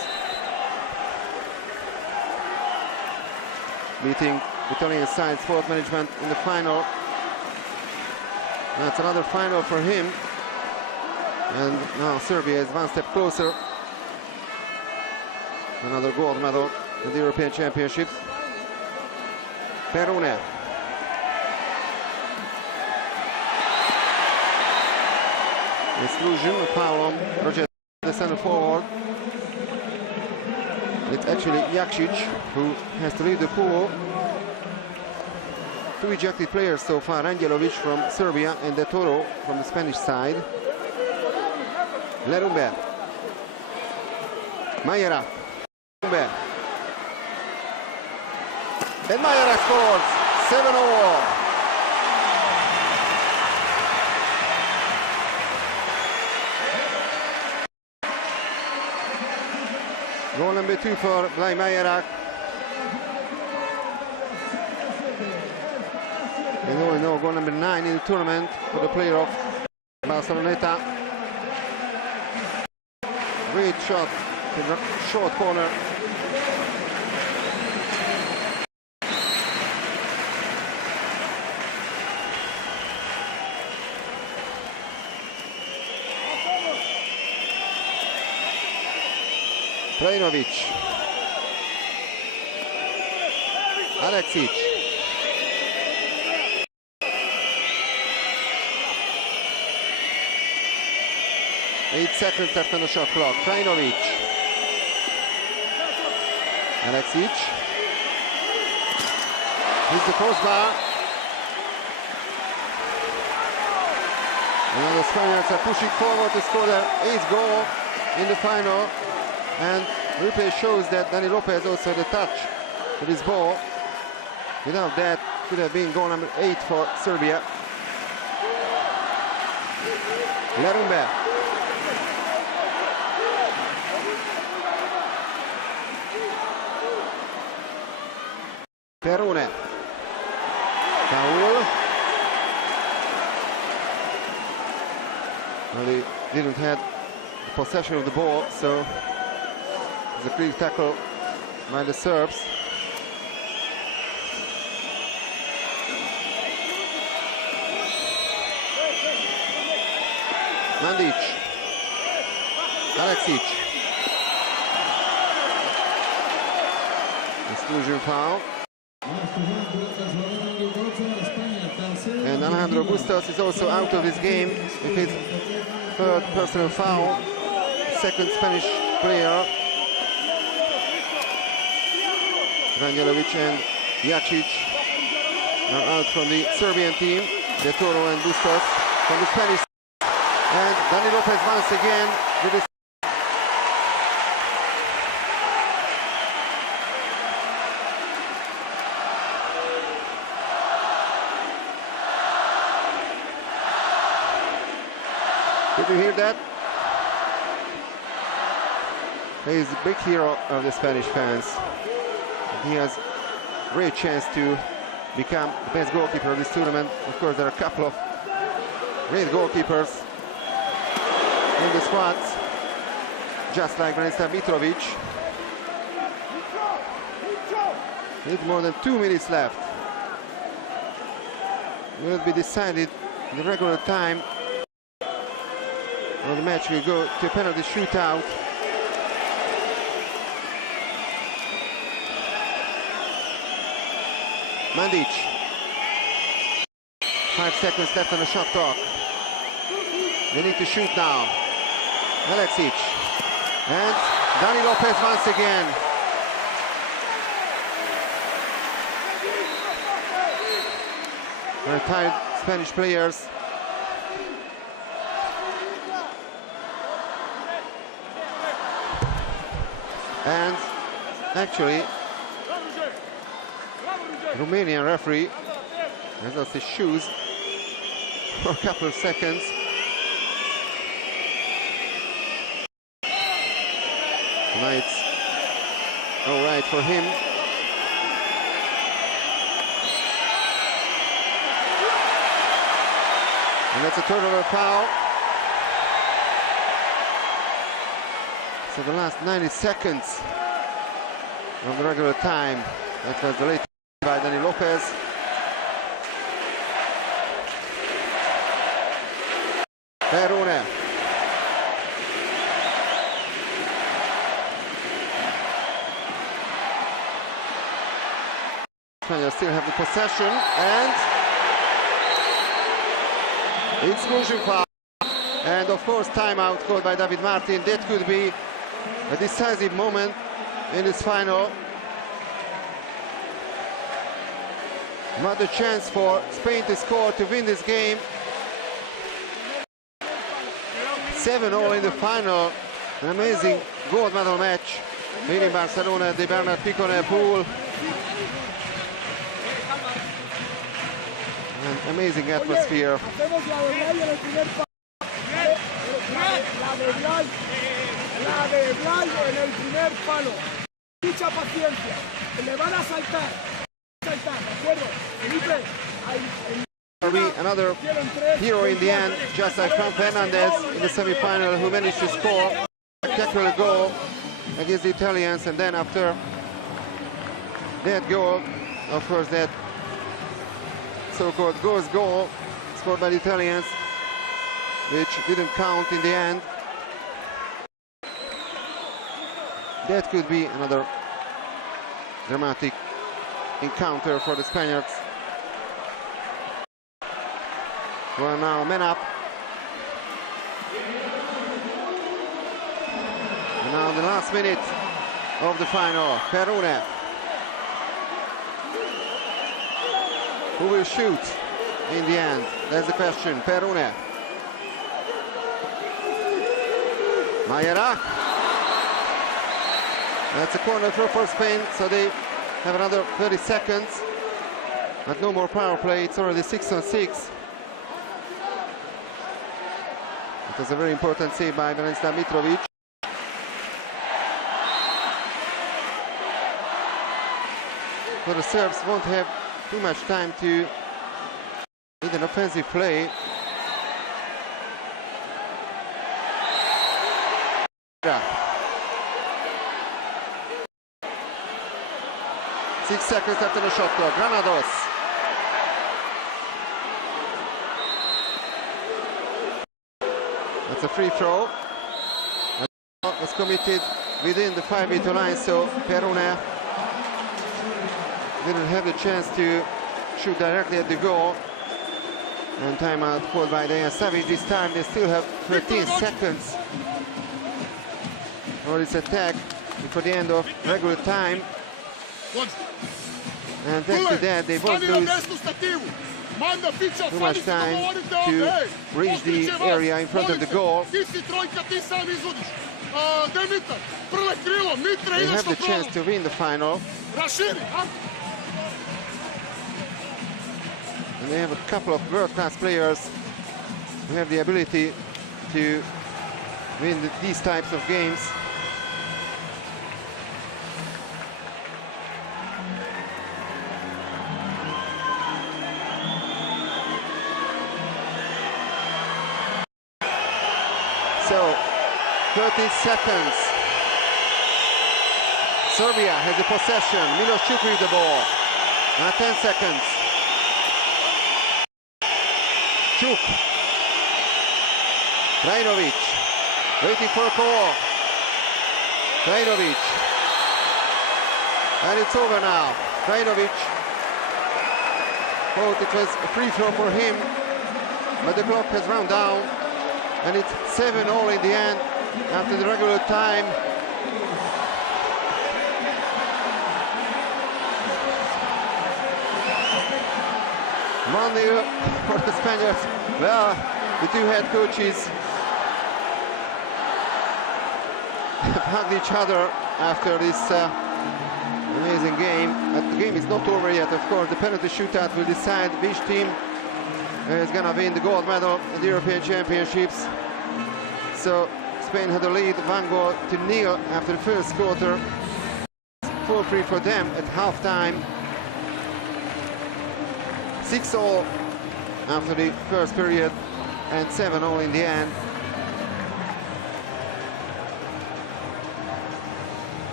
beating Italian side Sport Management in the final. That's another final for him. And now Serbia is one step closer. Another gold medal in the European Championships. Perone. Exclusion, a foul on Roger, the center forward. It's actually Jakšić who has to leave the pool. 2 ejected players so far, Angelovic from Serbia and De Toro from the Spanish side. Lerumber. Majera. Lerumber. And Majera scores 7-0. Goal number 2 for Blai Majerak. And all in all, goal number 9 in the tournament for the player of Barceloneta. Great shot to the short corner. Prajinovic, Aleksic, 8 seconds left on the shot clock. Prajinovic, Aleksic, here's the crossbar. And the Spaniards are pushing forward to score their 8th goal in the final. And replay shows that Dani Lopez also had a touch with his ball. Without that, could have been goal number 8 for Serbia. Lerumbe. Perune. Foul. Well, they didn't have the possession of the ball, so the clear tackle by the Serbs. Mandic, Aleksic, exclusion foul. And Alejandro Bustos is also out of this game with his 3rd personal foul. Second Spanish player. Ranjelovic and Jacic are out from the Serbian team. De Toro and Bustos from the Spanish. And Dani Lopez once again with his Did you hear that? He's a big hero of the Spanish fans. He has a great chance to become the best goalkeeper of this tournament. Of course, there are a couple of great goalkeepers in the squads, just like Branislav Mitrovic. With more than 2 minutes left. Will be decided in the regular time. Well, the match will go to a penalty shootout. Mandic. 5 seconds left on the shot clock. They need to shoot now. Aleksic. And Dani Lopez once again. Very tired Spanish players. And actually, Romanian referee has lost his shoes for a couple of seconds. Now it's all right for him. And that's a turnover foul. So the last 90 seconds of the regular time, that was delayed by Dani Lopez. Perune. Spaniards still have the possession, and exclusion foul. And of course, timeout called by David Martin. That could be a decisive moment in this final. Another chance for Spain to score to win this game. 7-0 in the final. An amazing gold medal match here in Barcelona, the Bernard Piconnet pool. An amazing atmosphere. La de Blayo en el primer palo. Mucha paciencia. Le van a saltar. ¿De acuerdo? Felipe, another hero in the end, just like Juan Fernandez in the semi-final, who managed to score a spectacular goal against the Italians. And then after that goal, of course, that so-called ghost goal scored by the Italians, which didn't count in the end. That could be another dramatic encounter for the Spaniards. Well, now men up. And now the last minute of the final, Perune. Who will shoot in the end? That's the question. Perune. Mayera. That's a corner throw for Spain, so they have another 30 seconds. But no more power play. It's already 6-on-6. It was a very important save by Branislav Mitrovic. So the Serbs won't have too much time to need an offensive play. Yeah. 6 seconds after the shot clock. Granados. That's a free throw. It was committed within the 5-meter line, so Perune didn't have the chance to shoot directly at the goal. And timeout called by Dejan Savic. This time they still have 13 seconds for this attack before the end of regular time. And thanks to that, they won't lose too much time to reach the area in front of the goal. They have the chance to win the final. And they have a couple of world-class players who have the ability to win these types of games. So, 30 seconds. Serbia has the possession. Milos Čuk with the ball. Now 10 seconds. Čuk. Krajinovic. Waiting for a call. Krajinovic. And it's over now. Krajinovic. Thought it was a free throw for him, but the clock has run down. And it's 7-all in the end after the regular time. Monday for the Spaniards. Well, the two head coaches have hugged each other after this amazing game. But the game is not over yet, of course. The penalty shootout will decide which team is going to win the gold medal in the European Championships. So Spain had a lead 1-0 after the first quarter. 4-3 for them at halftime. 6-all after the first period and 7-all in the end.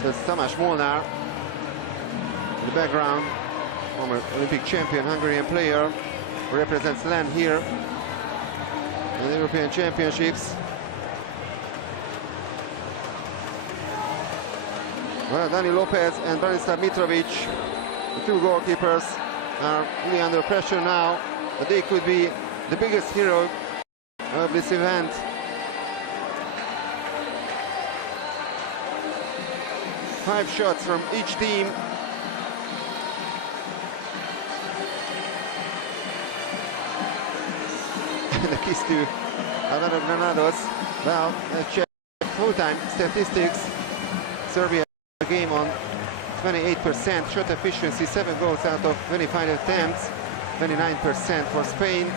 There's Tamás Molnár in the background, former Olympic champion, Hungarian player, who represents LEN here in the European Championships. Well, Dani Lopez and Branislav Mitrovic, the two goalkeepers, are really under pressure now, but they could be the biggest hero of this event. Five shots from each team. And a kiss to Alvaro Granados. Well, let's check full-time statistics. Serbia game on 28% shot efficiency, 7 goals out of 25 attempts, 29% for Spain.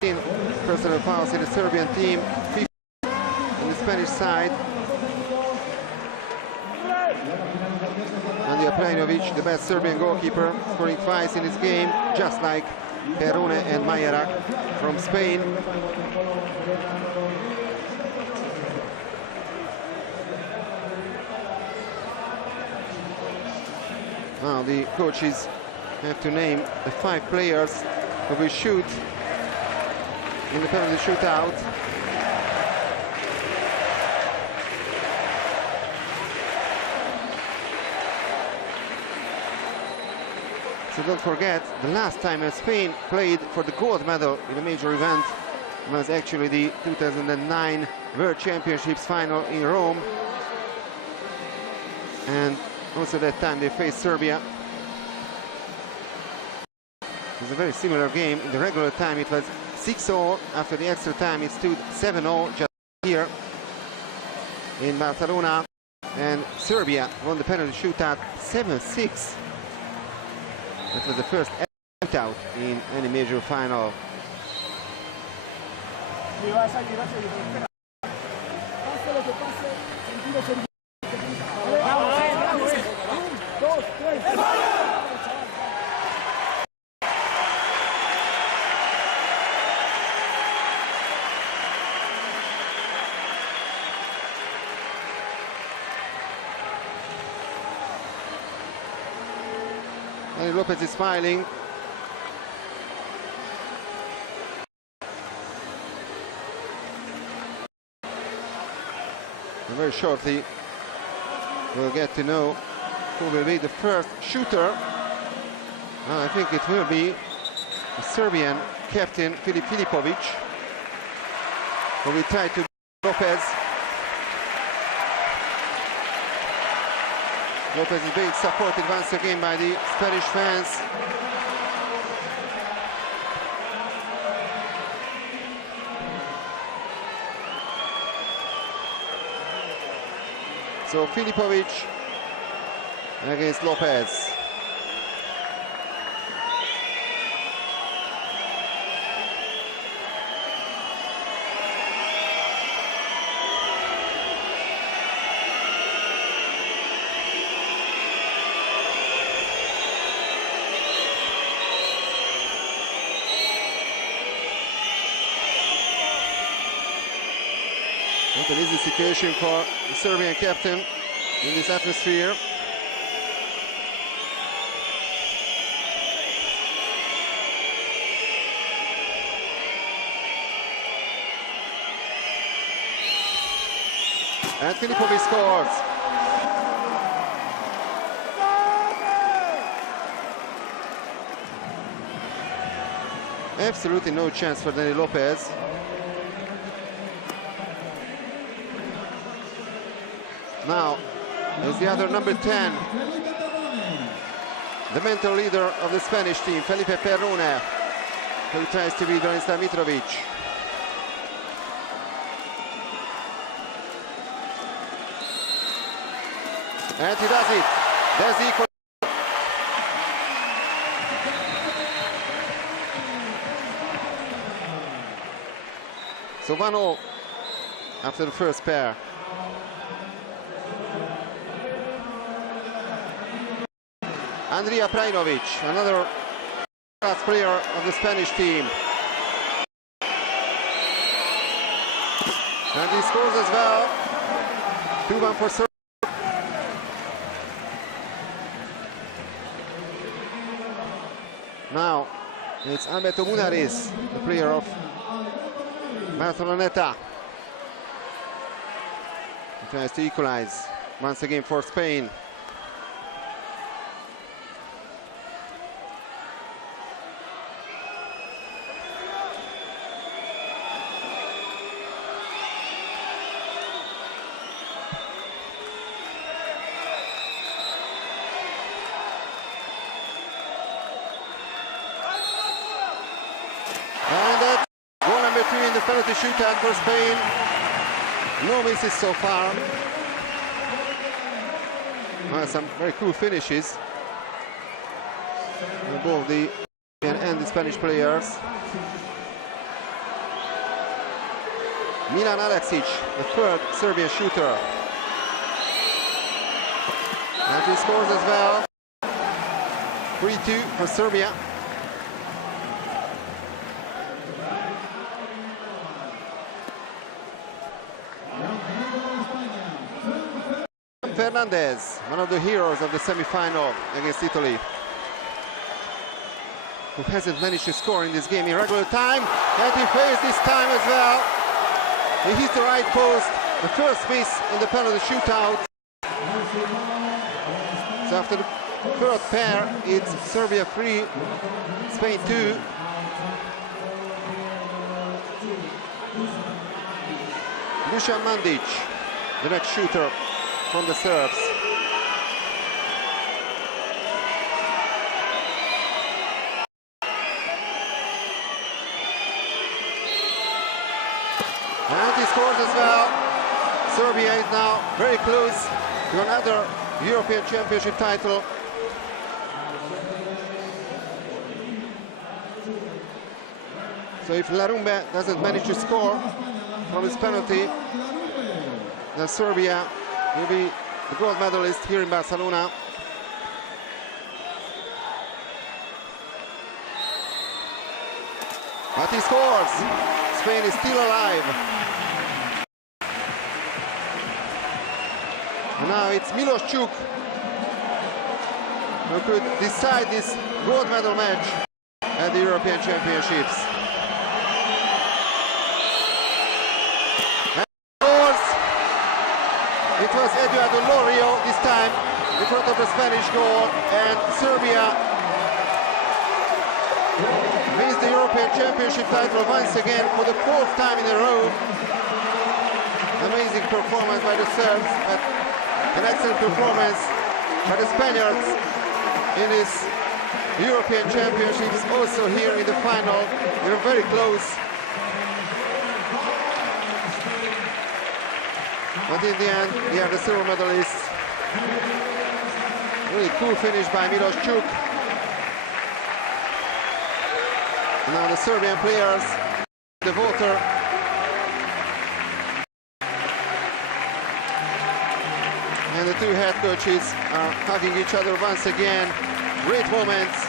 15 personal fouls in the Serbian team, 50 Spanish side. Andrija Prajnović, the best Serbian goalkeeper, scoring twice in his game, just like Perune and Majerak from Spain. Now the coaches have to name the 5 players who will shoot in the penalty shootout. So don't forget, the last time Spain played for the gold medal in a major event was actually the 2009 World Championships final in Rome. And also that time they faced Serbia. It was a very similar game. In the regular time it was 6-0. After the extra time it stood 7-0 just here in Barcelona. And Serbia won the penalty shootout 7-6. That was the first shootout in any major final. And Lopez is smiling. And very shortly we'll get to know who will be the first shooter. I think it will be the Serbian captain Filip Filipovic, who will try to Lopez. Lopez is being supported once again by the Spanish fans. So Filipovic against Lopez. Not an easy situation for the Serbian captain in this atmosphere. And Filipovic scores. Absolutely no chance for Dani Lopez. Now, is the other number 10, the mental leader of the Spanish team, Felipe Perune, who tries to beat Branislav Mitrovic. And he does it. There's the equal. So 1-0 after the first pair. Andrija Prajnović, another player of the Spanish team. And he scores as well. 2-1 for Serbia. Now, it's Alberto Munariz, the player of Barceloneta. He tries to equalize once again for Spain. In the penalty shootout for Spain. No misses so far. Some very cool finishes on both the and the Spanish players. Milan Aleksic, the third Serbian shooter. And he scores as well. 3-2 for Serbia. Fernandez, one of the heroes of the semi-final against Italy, who hasn't managed to score in this game in regular time, and he plays this time as well. He hits the right post, the first miss in the penalty shootout. So after the third pair, it's Serbia 3, Spain 2. Dusan Mandic, the next shooter from the Serbs. And he scores as well. Serbia is now very close to another European Championship title. So if Larumbe doesn't manage to score from his penalty, then Serbia will be the gold medalist here in Barcelona. But he scores! Spain is still alive. And now it's Milos Čuk who could decide this gold medal match at the European Championships. It was Eduardo Lorio this time in front of the Spanish goal, and Serbia wins the European Championship title once again for the fourth time in a row. Amazing performance by the Serbs, but an excellent performance by the Spaniards in this European Championships. Also here in the final, they were very close. But in the end, they are the silver medalists. Really cool finish by Milos Čuk. And now the Serbian players, the voter. And the two head coaches are hugging each other once again. Great moments.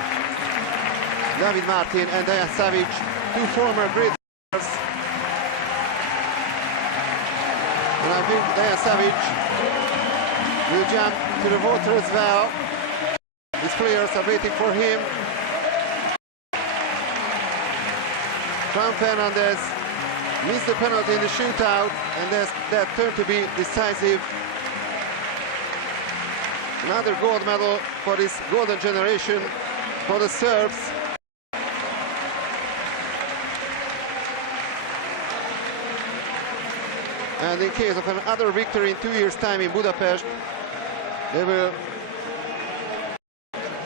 David Martin and Dejan Savic, two former great players. And I think Dejan Savic will jump to the water as well. His players are waiting for him. Juan Fernandez missed the penalty in the shootout, and that turned to be decisive. Another gold medal for this golden generation for the Serbs. And in case of another victory in 2 years' time in Budapest, they will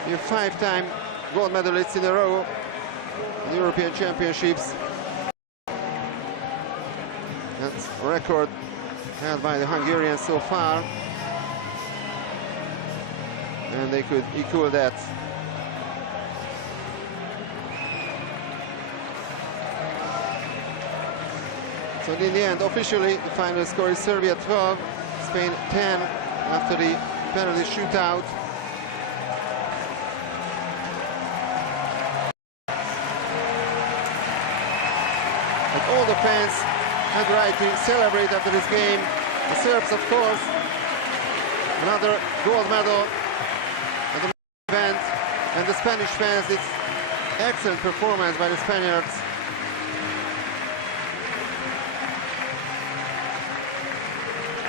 be a five-time gold medalists in a row in the European Championships. That's a record held by the Hungarians so far. And they could equal that. So in the end, officially, the final score is Serbia 12, Spain 10 after the penalty shootout. But all the fans had the right to celebrate after this game. The Serbs, of course, another gold medal at the event, and the Spanish fans, it's excellent performance by the Spaniards.